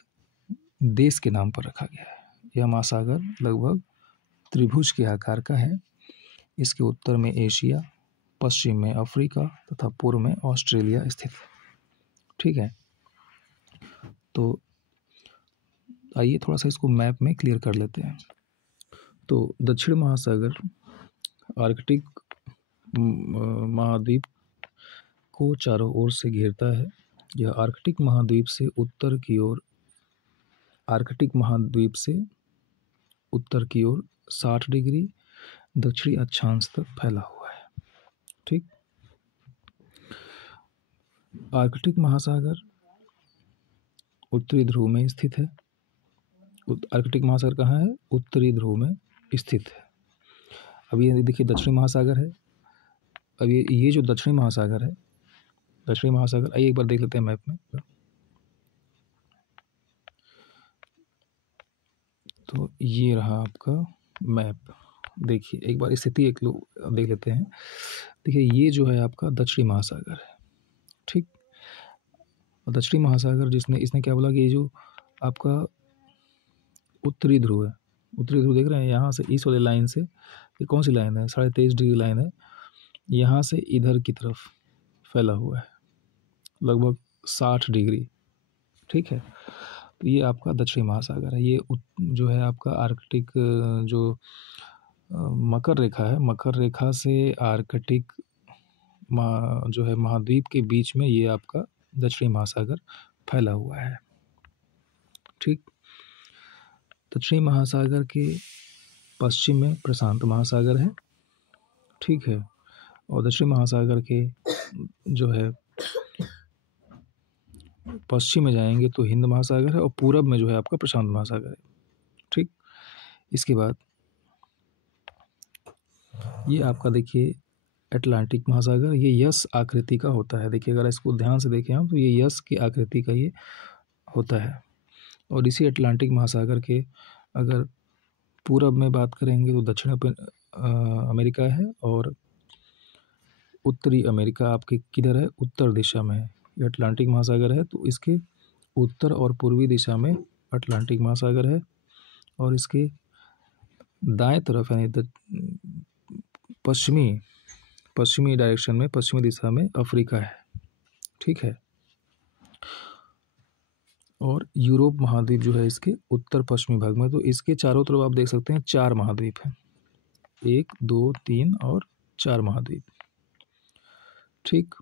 देश के नाम पर रखा गया है। यह महासागर लगभग त्रिभुज के आकार का है। इसके उत्तर में एशिया, पश्चिम में अफ्रीका तथा पूर्व में ऑस्ट्रेलिया स्थित है। ठीक है, तो आइए थोड़ा सा इसको मैप में क्लियर कर लेते हैं। तो दक्षिण महासागर आर्कटिक महाद्वीप को चारों ओर से घेरता है। यह आर्कटिक महाद्वीप से उत्तर की ओर 60 डिग्री दक्षिणी अक्षांश तक फैला हुआ है। ठीक, आर्कटिक महासागर उत्तरी ध्रुव में स्थित है। आर्कटिक महासागर कहाँ है? उत्तरी ध्रुव में स्थित है। अब ये देखिए दक्षिणी महासागर है। अब ये जो दक्षिणी महासागर है, दक्षिणी महासागर आइए एक बार देख लेते हैं मैप में। तो ये रहा आपका मैप। देखिए एक बार स्थिति एक लोग देख लेते हैं। देखिए ये जो है आपका दक्षिणी महासागर है। ठीक, दक्षिणी महासागर इसने क्या बोला कि ये जो आपका उत्तरी ध्रुव है, उत्तरी ध्रुव देख रहे हैं, यहाँ से इस वाले लाइन से, ये कौन सी लाइन है? 23.5 डिग्री लाइन है, यहाँ से इधर की तरफ फैला हुआ है लगभग 60 डिग्री। ठीक है, तो ये आपका दक्षिणी महासागर है। ये जो है आपका आर्कटिक जो मकर रेखा है, मकर रेखा से आर्कटिक जो है महाद्वीप के बीच में ये आपका दक्षिणी महासागर फैला हुआ है। ठीक, दक्षिणी महासागर के पश्चिम में प्रशांत महासागर है। ठीक है, और दक्षिणी महासागर के जो है पश्चिम में जाएंगे तो हिंद महासागर है, और पूरब में जो है आपका प्रशांत महासागर है। ठीक, इसके बाद ये आपका देखिए अटलांटिक महासागर, ये यस आकृति का होता है। देखिए अगर इसको ध्यान से देखें हम तो ये यस की आकृति का ये होता है। और इसी अटलांटिक महासागर के अगर पूरब में बात करेंगे तो दक्षिण अमेरिका है, और उत्तरी अमेरिका आपके किधर है? उत्तर दिशा में है। ये अटलांटिक महासागर है, तो इसके उत्तर और पूर्वी दिशा में अटलांटिक महासागर है, और इसके दाएं तरफ यानी पश्चिमी डायरेक्शन में, पश्चिमी दिशा में अफ्रीका है। ठीक है, और यूरोप महाद्वीप जो है इसके उत्तर पश्चिमी भाग में। तो इसके चारों तरफ आप देख सकते हैं 4 महाद्वीप हैं, 1 2 3 और 4 महाद्वीप। ठीक,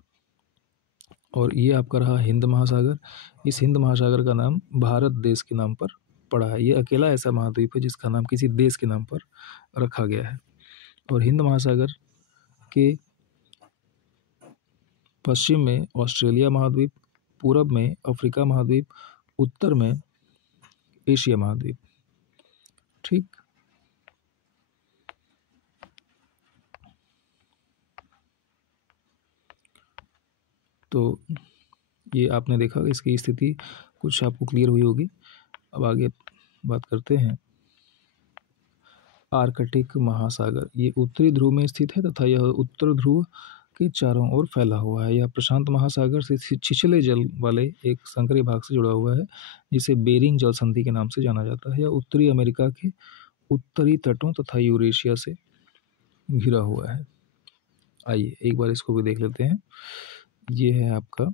और ये आपका रहा हिंद महासागर। इस हिंद महासागर का नाम भारत देश के नाम पर पड़ा है। ये अकेला ऐसा महाद्वीप है जिसका नाम किसी देश के नाम पर रखा गया है। और हिंद महासागर के पश्चिम में ऑस्ट्रेलिया महाद्वीप, पूरब में अफ्रीका महाद्वीप, उत्तर में एशिया महाद्वीप। ठीक, तो ये आपने देखा इसकी स्थिति कुछ आपको क्लियर हुई होगी। अब आगे बात करते हैं आर्कटिक महासागर। ये उत्तरी ध्रुव में स्थित है तथा यह उत्तर ध्रुव के चारों ओर फैला हुआ है। यह प्रशांत महासागर से छिछले जल वाले एक संकरी भाग से जुड़ा हुआ है, जिसे बेरिंग जल संधि के नाम से जाना जाता है। यह उत्तरी अमेरिका के उत्तरी तटों तथा यूरेशिया से घिरा हुआ है। आइए एक बार इसको भी देख लेते हैं। ये है आपका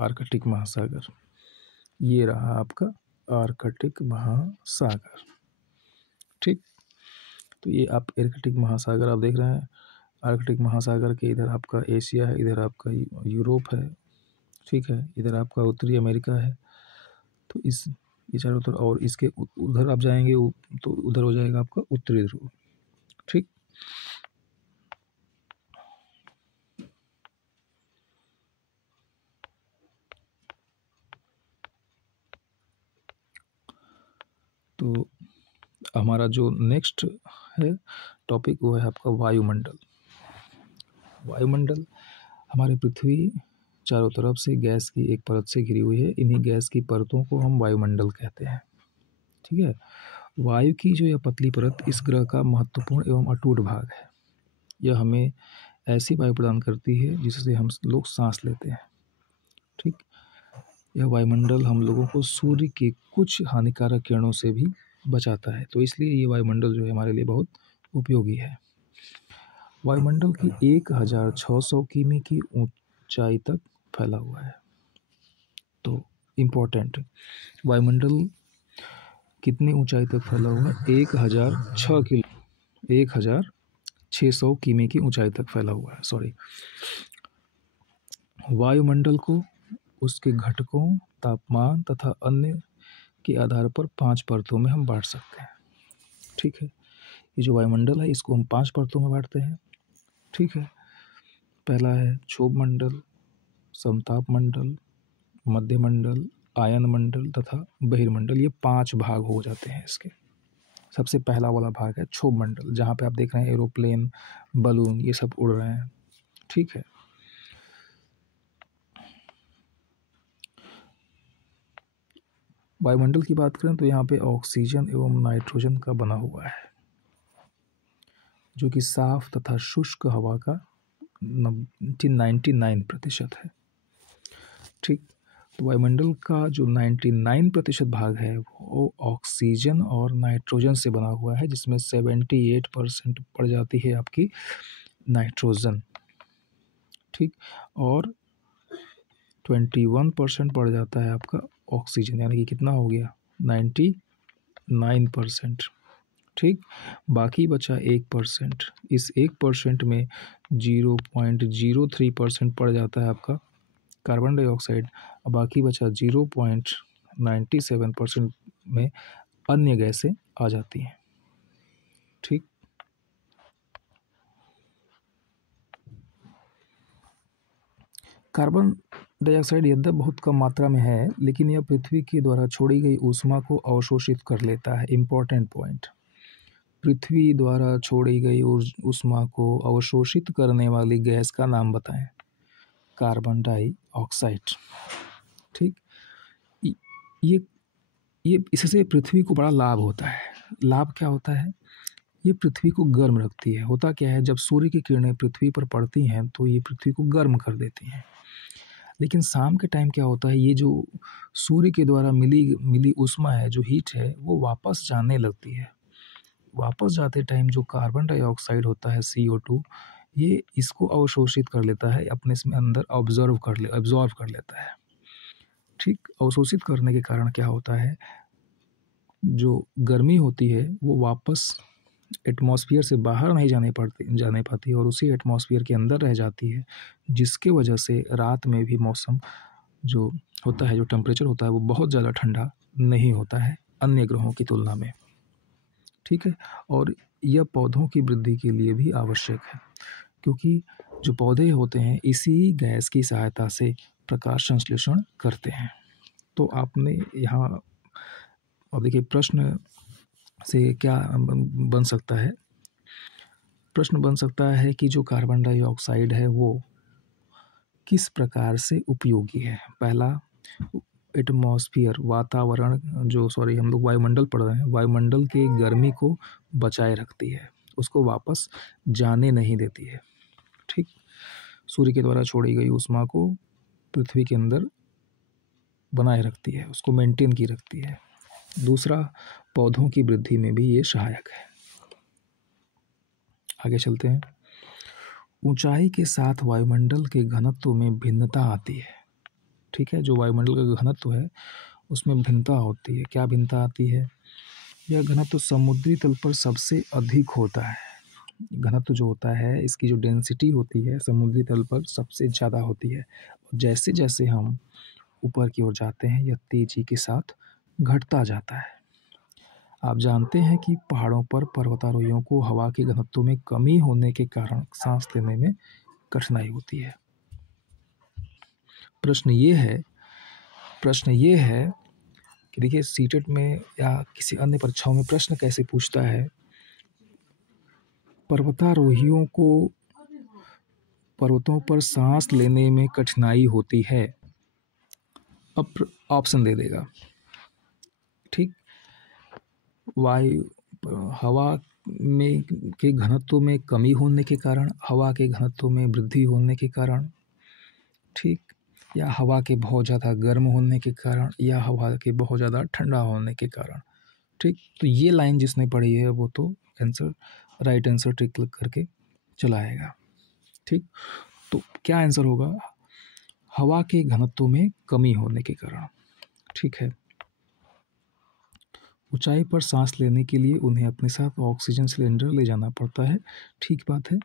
आर्कटिक महासागर, ये रहा आपका आर्कटिक महासागर। ठीक, तो ये आप आर्कटिक महासागर आप देख रहे हैं। आर्कटिक महासागर के इधर आपका एशिया है, इधर आपका यूरोप है। ठीक है, इधर आपका उत्तरी अमेरिका है। तो ये चारों तरफ, और इसके उधर आप जाएंगे तो उधर हो जाएगा आपका उत्तरी ध्रुव। ठीक, तो हमारा जो नेक्स्ट है टॉपिक वो है आपका वायुमंडल। वायुमंडल हमारे पृथ्वी चारों तरफ से गैस की एक परत से घिरी हुई है। इन्हीं गैस की परतों को हम वायुमंडल कहते हैं। ठीक है। वायु की जो यह पतली परत इस ग्रह का महत्वपूर्ण एवं अटूट भाग है। यह हमें ऐसी वायु प्रदान करती है जिससे हम लोग सांस लेते हैं। ठीक। यह वायुमंडल हम लोगों को सूर्य के कुछ हानिकारक किरणों से भी बचाता है। तो इसलिए ये वायुमंडल जो है हमारे लिए बहुत उपयोगी है। वायुमंडल की 1600 किमी की ऊंचाई तक फैला हुआ है। तो इम्पोर्टेंट, वायुमंडल कितनी ऊंचाई तक फैला हुआ है? 1600 किमी की ऊंचाई तक फैला हुआ है। सॉरी। वायुमंडल को उसके घटकों, तापमान तथा अन्य के आधार पर 5 परतों में हम बांट सकते हैं। ठीक है। ये जो वायुमंडल है इसको हम 5 परतों में बांटते हैं। ठीक है। पहला है क्षोभ मंडल, समताप मंडल, मध्यमंडल, आयन मंडल तथा बहिर्मंडल। ये 5 भाग हो जाते हैं इसके। सबसे पहला वाला भाग है क्षोभ मंडल, जहाँ पे आप देख रहे हैं एरोप्लेन, बलून ये सब उड़ रहे हैं। ठीक है। वायुमंडल की बात करें तो यहाँ पे ऑक्सीजन एवं नाइट्रोजन का बना हुआ है, जो कि साफ तथा शुष्क हवा का 99% है। ठीक। तो वायुमंडल का जो 99% भाग है वो ऑक्सीजन और नाइट्रोजन से बना हुआ है, जिसमें 78% पड़ जाती है आपकी नाइट्रोजन। ठीक। और 21% पड़ जाता है आपका ऑक्सीजन, यानी कि कितना हो गया? 99%। ठीक। बाकी बचा 1%। इस 1% में 0.03% पड़ जाता है आपका कार्बन डाइऑक्साइड, और बाकी बचा 0.97% में अन्य गैसें आ जाती हैं। ठीक। कार्बन डाइऑक्साइड यद्यपि बहुत कम मात्रा में है, लेकिन यह पृथ्वी के द्वारा छोड़ी गई ऊष्मा को अवशोषित कर लेता है। इम्पोर्टेंट पॉइंट, पृथ्वी द्वारा छोड़ी गई ऊष्मा को अवशोषित करने वाली गैस का नाम बताएं। Carbon dioxide. ठीक। ये इससे पृथ्वी को बड़ा लाभ होता है। लाभ क्या होता है? ये पृथ्वी को गर्म रखती है। होता क्या है, जब सूर्य की किरणें पृथ्वी पर पड़ती हैं तो ये पृथ्वी को गर्म कर देती हैं। लेकिन शाम के टाइम क्या होता है, ये जो सूर्य के द्वारा मिली ऊष्मा है, जो हीट है, वो वापस जाने लगती है। वापस जाते टाइम जो कार्बन डाइऑक्साइड होता है CO2, ये इसको अवशोषित कर लेता है, अपने इसमें अंदर ऑब्जॉर्व कर लेता है। ठीक। अवशोषित करने के कारण क्या होता है, जो गर्मी होती है वो वापस एटमॉस्फेयर से बाहर नहीं जाने पाती और उसी एटमॉस्फेयर के अंदर रह जाती है, जिसके वजह से रात में भी मौसम जो होता है, जो टेम्परेचर होता है, वो बहुत ज़्यादा ठंडा नहीं होता है अन्य ग्रहों की तुलना में। ठीक है। और यह पौधों की वृद्धि के लिए भी आवश्यक है, क्योंकि जो पौधे होते हैं इसी गैस की सहायता से प्रकाश संश्लेषण करते हैं। तो आपने यहाँ अब देखिए प्रश्न से क्या बन सकता है? प्रश्न बन सकता है कि जो कार्बन डाइऑक्साइड है वो किस प्रकार से उपयोगी है। पहला, एटमॉस्फेयर, वातावरण हम लोग वायुमंडल पढ़ रहे हैं, वायुमंडल की गर्मी को बचाए रखती है, उसको वापस जाने नहीं देती है। ठीक। सूर्य के द्वारा छोड़ी गई ऊष्मा को पृथ्वी के अंदर बनाए रखती है, उसको मेंटेन की रखती है। दूसरा, पौधों की वृद्धि में भी ये सहायक है। आगे चलते हैं। ऊंचाई के साथ वायुमंडल के घनत्व में भिन्नता आती है। ठीक है। जो वायुमंडल का घनत्व है उसमें भिन्नता होती है। क्या भिन्नता आती है? यह घनत्व समुद्री तल पर सबसे अधिक होता है। घनत्व जो होता है, इसकी जो डेंसिटी होती है समुद्री तल पर सबसे ज़्यादा होती है। जैसे जैसे हम ऊपर की ओर जाते हैं यह तेजी के साथ घटता जाता है। आप जानते हैं कि पहाड़ों पर पर्वतारोहियों को हवा के घनत्व में कमी होने के कारण सांस लेने में कठिनाई होती है। प्रश्न ये है कि देखिए सीटेट में या किसी अन्य परीक्षाओं में प्रश्न कैसे पूछता है, पर्वतारोहियों को पर्वतों पर सांस लेने में कठिनाई होती है। अब ऑप्शन दे देगा, ठीक। वायु हवा में के घनत्व में कमी होने के कारण, हवा के घनत्व में वृद्धि होने के कारण, ठीक, या हवा के बहुत ज़्यादा गर्म होने के कारण, या हवा के बहुत ज़्यादा ठंडा होने के कारण, ठीक। तो ये लाइन जिसने पढ़ी है वो तो आंसर, राइट आंसर टिक करके चलाएगा, ठीक। तो क्या आंसर होगा? हवा के घनत्व में कमी होने के कारण, ठीक है। ऊंचाई पर सांस लेने के लिए उन्हें अपने साथ ऑक्सीजन सिलेंडर ले जाना पड़ता है, ठीक बात है।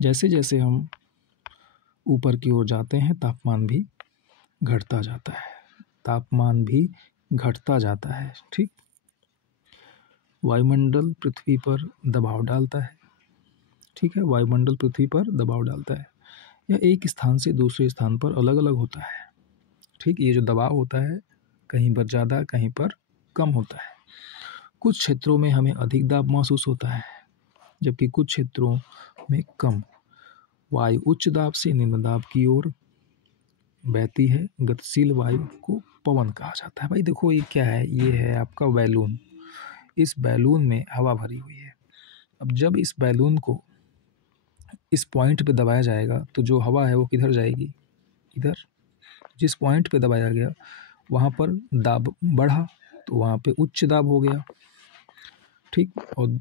जैसे जैसे हम ऊपर की ओर जाते हैं तापमान भी घटता जाता है, तापमान भी घटता जाता है, ठीक। वायुमंडल पृथ्वी पर दबाव डालता है, ठीक है। वायुमंडल पृथ्वी पर दबाव डालता है, यह एक स्थान से दूसरे स्थान पर अलग अलग होता है, ठीक। ये जो दबाव होता है कहीं पर ज़्यादा कहीं पर कम होता है। कुछ क्षेत्रों में हमें अधिक दाब महसूस होता है जबकि कुछ क्षेत्रों में कम। वायु उच्च दाब से निम्न दाब की ओर बहती है। गतिशील वायु को पवन कहा जाता है। भाई देखो ये क्या है, ये है आपका बैलून। इस बैलून में हवा भरी हुई है। अब जब इस बैलून को इस पॉइंट पे दबाया जाएगा तो जो हवा है वो किधर जाएगी? इधर। जिस पॉइंट पे दबाया गया वहाँ पर दाब बढ़ा तो वहाँ पे उच्च दाब हो गया, ठीक। और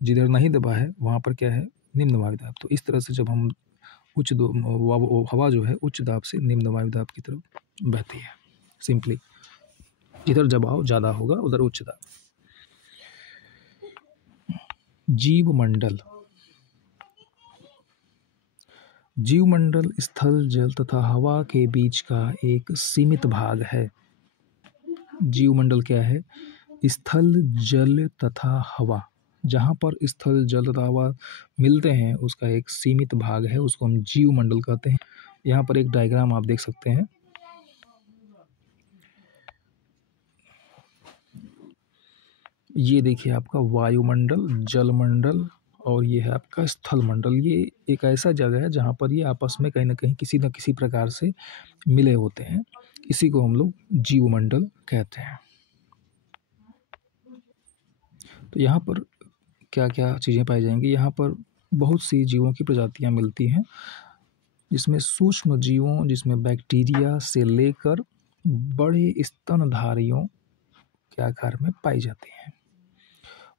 जिधर नहीं दबा है वहाँ पर क्या है? निम्न वायु दाब। तो इस तरह से जब हम हवा जो है उच्च दाब से निम्न वायु दाब की तरफ बहती है। सिंपली जिधर दबाव ज़्यादा होगा उधर उच्च दाब। जीवमंडल। जीवमंडल स्थल, जल तथा हवा के बीच का एक सीमित भाग है। जीवमंडल क्या है? स्थल, जल तथा हवा। जहाँ पर स्थल, जल तथा हवा मिलते हैं उसका एक सीमित भाग है, उसको हम जीवमंडल कहते हैं। यहाँ पर एक डायग्राम आप देख सकते हैं। ये देखिए आपका वायुमंडल, जलमंडल और ये है आपका स्थल मंडल। ये एक ऐसा जगह है जहाँ पर ये आपस में कहीं ना कहीं किसी न किसी प्रकार से मिले होते हैं। इसी को हम लोग जीवमंडल कहते हैं। तो यहाँ पर क्या क्या चीज़ें पाई जाएंगी? यहाँ पर बहुत सी जीवों की प्रजातियाँ मिलती हैं, जिसमें सूक्ष्म जीवों, जिसमें बैक्टीरिया से लेकर बड़े स्तनधारियों के आकार में पाई जाती हैं।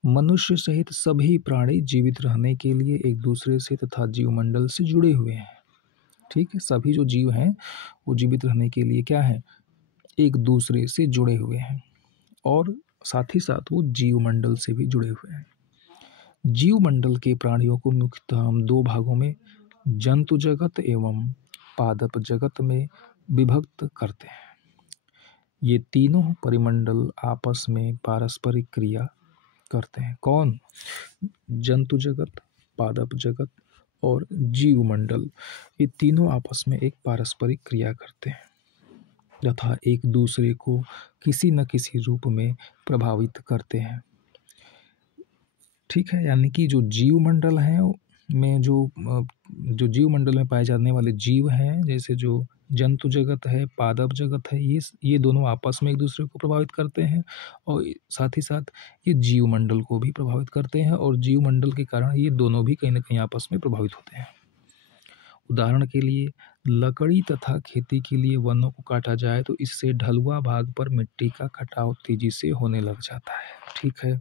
मनुष्य सहित सभी प्राणी जीवित रहने के लिए एक दूसरे से तथा जीवमंडल से जुड़े हुए हैं, ठीक है। सभी जो जीव हैं वो जीवित रहने के लिए क्या है? एक दूसरे से जुड़े हुए हैं और साथ ही साथ वो जीवमंडल से भी जुड़े हुए हैं। जीवमंडल के प्राणियों को मुख्यतः हम दो भागों में, जंतु जगत एवं पादप जगत में विभक्त करते हैं। ये तीनों परिमंडल आपस में पारस्परिक क्रिया करते हैं। कौन? जंतु जगत, पादप जगत और जीवमंडल। ये तीनों आपस में एक पारस्परिक क्रिया करते हैं तथा एक दूसरे को किसी न किसी रूप में प्रभावित करते हैं, ठीक है। यानी कि जो जीवमंडल है में जो जीवमंडल में पाए जाने वाले जीव हैं, जैसे जो जंतु जगत है, पादप जगत है, ये दोनों आपस में एक दूसरे को प्रभावित करते हैं और साथ ही साथ ये जीवमंडल को भी प्रभावित करते हैं और जीवमंडल के कारण ये दोनों भी कहीं ना कहीं आपस में प्रभावित होते हैं। उदाहरण के लिए लकड़ी तथा खेती के लिए वनों को काटा जाए तो इससे ढलुआ भाग पर मिट्टी का कटाव तेजी से होने लग जाता है, ठीक है।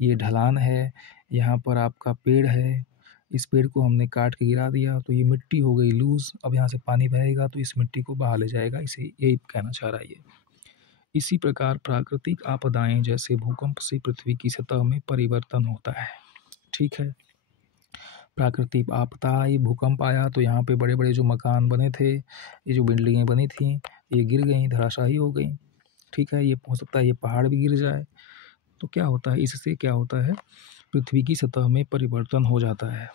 ये ढलान है, यहाँ पर आपका पेड़ है, इस पेड़ को हमने काट के गिरा दिया तो ये मिट्टी हो गई लूज। अब यहाँ से पानी बहेगा तो इस मिट्टी को बहा ले जाएगा, इसे यही कहना चाह रहा है ये। इसी प्रकार प्राकृतिक आपदाएं जैसे भूकंप से पृथ्वी की सतह में परिवर्तन होता है, ठीक है। प्राकृतिक आपदा, ये भूकंप आया तो यहाँ पे बड़े बड़े जो मकान बने थे, ये जो बिल्डिंगें बनी थी, ये गिर गई, धराशायी हो गई, ठीक है। ये हो सकता है ये पहाड़ भी गिर जाए। तो क्या होता है, इससे क्या होता है? पृथ्वी की सतह में परिवर्तन हो जाता है।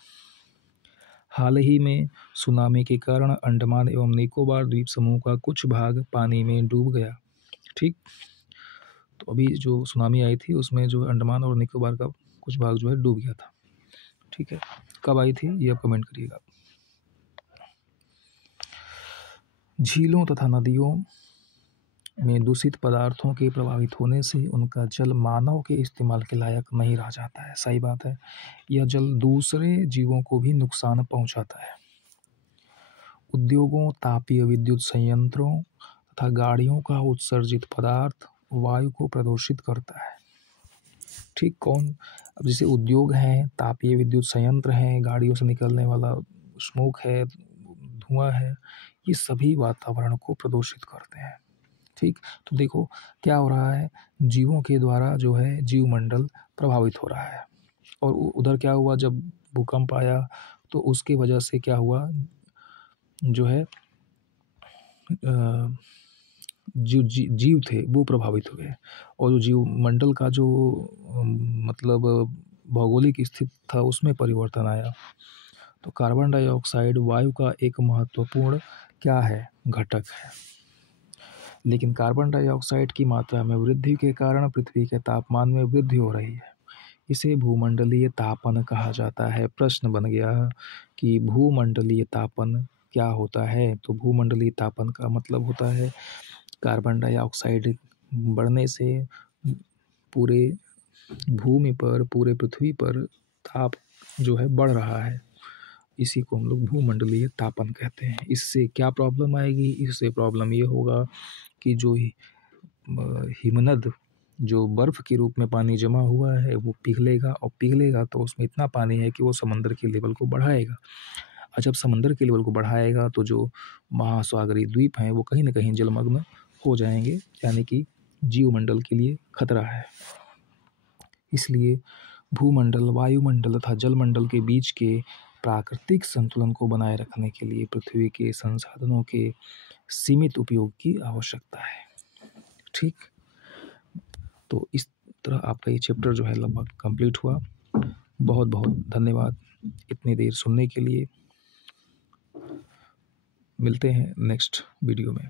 हाल ही में सुनामी के कारण अंडमान एवं निकोबार द्वीप समूह का कुछ भाग पानी में डूब गया, ठीक। तो अभी जो सुनामी आई थी उसमें जो अंडमान और निकोबार का कुछ भाग जो है डूब गया था। ठीक है, कब आई थी ये आप कमेंट करिएगा। झीलों तथा नदियों में दूषित पदार्थों के प्रभावित होने से उनका जल मानव के इस्तेमाल के लायक नहीं रह जाता है। सही बात है, यह जल दूसरे जीवों को भी नुकसान पहुंचाता है। उद्योगों, तापीय विद्युत संयंत्रों तथा गाड़ियों का उत्सर्जित पदार्थ वायु को प्रदूषित करता है। ठीक, कौन? अब जैसे उद्योग हैं, तापीय विद्युत संयंत्र हैं, गाड़ियों से निकलने वाला स्मोक है, धुआं है, ये सभी वातावरण को प्रदूषित करते हैं। ठीक, तो देखो क्या हो रहा है, जीवों के द्वारा जो है जीवमंडल प्रभावित हो रहा है। और उधर क्या हुआ, जब भूकंप आया तो उसके वजह से क्या हुआ, जो है जो जीव थे वो प्रभावित हुए, और जो जीवमंडल का जो मतलब भौगोलिक स्थिति था उसमें परिवर्तन आया। तो कार्बन डाइऑक्साइड वायु का एक महत्वपूर्ण क्या है, घटक है। लेकिन कार्बन डाइऑक्साइड की मात्रा में वृद्धि के कारण पृथ्वी के तापमान में वृद्धि हो रही है। इसे भूमंडलीय तापन कहा जाता है। प्रश्न बन गया कि भूमंडलीय तापन क्या होता है। तो भूमंडलीय तापन का मतलब होता है कार्बन डाइऑक्साइड बढ़ने से पूरे भूमि पर, पूरे पृथ्वी पर ताप जो है बढ़ रहा है। इसी को हम लोग भूमंडलीय तापन कहते हैं। इससे क्या प्रॉब्लम आएगी, इससे प्रॉब्लम ये होगा कि जो हिमनद, जो बर्फ़ के रूप में पानी जमा हुआ है, वो पिघलेगा, और पिघलेगा तो उसमें इतना पानी है कि वो समंदर के लेवल को बढ़ाएगा। और जब समंदर के लेवल को बढ़ाएगा तो जो महासागरीय द्वीप हैं वो कहीं ना कहीं जलमग्न हो जाएंगे, यानी कि जीवमंडल के लिए खतरा है। इसलिए भूमंडल, वायुमंडल तथा जलमंडल के बीच के प्राकृतिक संतुलन को बनाए रखने के लिए पृथ्वी के संसाधनों के सीमित उपयोग की आवश्यकता है। ठीक, तो इस तरह आपका ये चैप्टर जो है लगभग कंप्लीट हुआ। बहुत बहुत धन्यवाद इतनी देर सुनने के लिए। मिलते हैं नेक्स्ट वीडियो में।